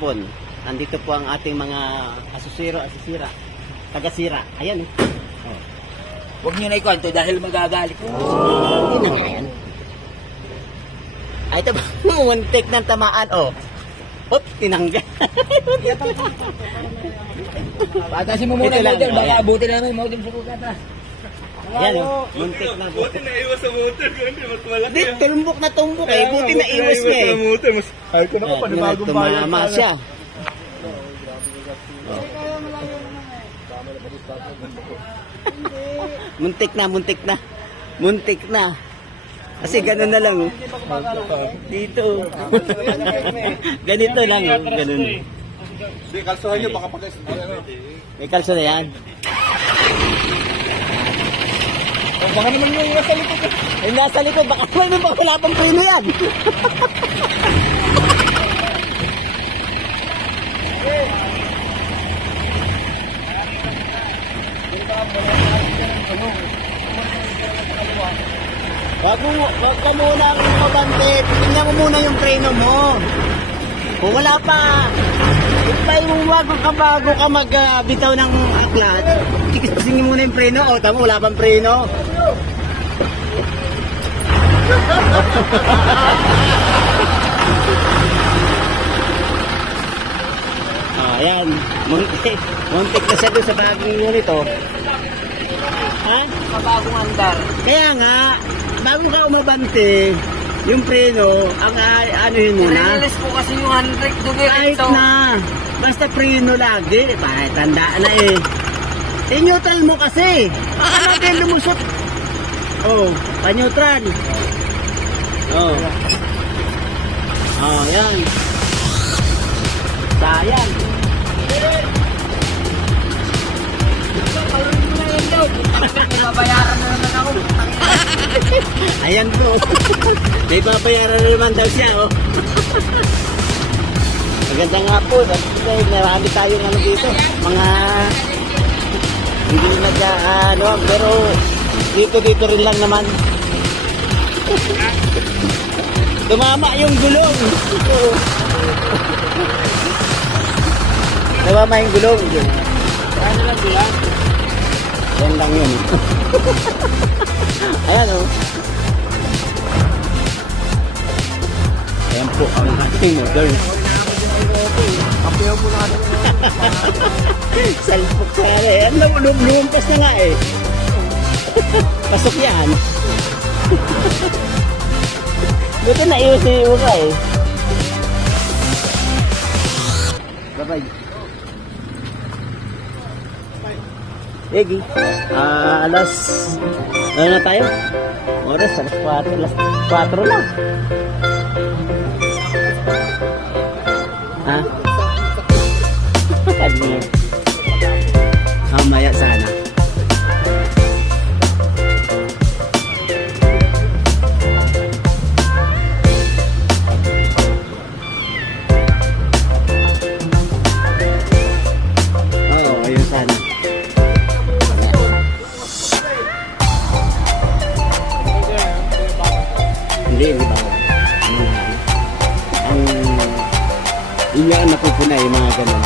hapon. Nandito po ang ating mga asisira. Taga-sira. Ayan. Oh. Huwag nyo na ikwento dahil magagalit ko. Hindi na nga yan. Ay, ito ba? Muntik ng tamaan. Oh. Oop, tinanggal. Patasin mo muna yung motor. Baka abutin namin yung motor sa kukata. Yan o, muntik na. Buti na iwas sa motor. Hindi, mas malaki. Di, tumbok na tumbok eh. Buti na iwas niya eh. Ay, ko na ka, panibagong bayan. Tumama siya. Muntik na, muntik na. Muntik na. Kasi gano'n na lang. Oh. Dito. Ganito lang. Oh. Ganun. Hindi, kalsuhan nyo, baka pag... May kalso na yan. Oh, baka naman yung nasa likod. Yung nasa likod, baka naman wala pang preno yan. Wag ka muna ang mabante. Tingnan mo muna yung preno mo. Kung wala pa, ipay mo bago ka magbitaw ng aklat. Tikising muna yung preno. O, tama, wala pang preno. Ayan. Muntik na siya doon sa bagong unit, oh. Ha? Mabagong andar. Kaya nga, bago ka umabante, yung preno, ang anuhin muna. Release po kasi yung handbrake dugi. Kahit na, basta preno lagi. Tandaan na eh. I-neutral mo kasi. Ano din lumusot? Oh, pa-neutral. Oh. Oh, yan. Sayang. Babayaran na naman ako. Ayan bro. May babayaran na naman daw siya, oh. Maganda nga po. Marami tayong ano dito. Mga hindi na dyan, ano, pero dito rin lang naman. Tumama yung gulong. Tumama yung gulong. Ano lang yan? Yan lang yun. Ayan o. Ayan po ang ating model. Kapiyaw mo na. Salpok ka eh. Lumumpas na nga eh. Pasok yan. Buto na iyo ka eh. Bye-bye. Egi. Alas... Ano na tayo? Oras, alas 4 na. Ha? Ano? Mamaya sana. Oo, ayun sana. Hindi ba? Ang iyan napupunay mga ganun.